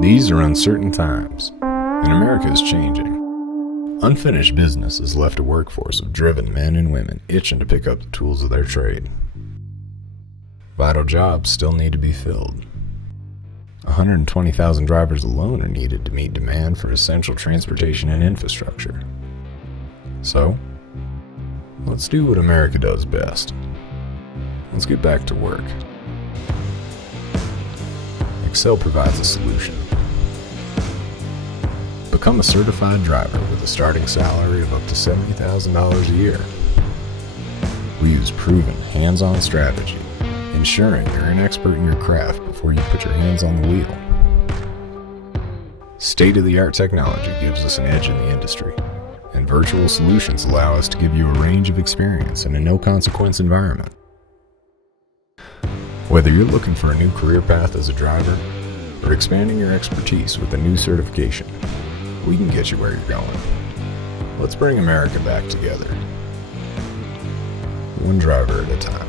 These are uncertain times, and America is changing. Unfinished business has left a workforce of driven men and women itching to pick up the tools of their trade. Vital jobs still need to be filled. 120,000 drivers alone are needed to meet demand for essential transportation and infrastructure. So, let's do what America does best. Let's get back to work. Excel provides a solution. Become a certified driver with a starting salary of up to $70,000 a year. We use proven, hands-on strategy, ensuring you're an expert in your craft before you put your hands on the wheel. State-of-the-art technology gives us an edge in the industry, and virtual solutions allow us to give you a range of experience in a no-consequence environment. Whether you're looking for a new career path as a driver or expanding your expertise with a new certification, we can get you where you're going. Let's bring America back together. One driver at a time.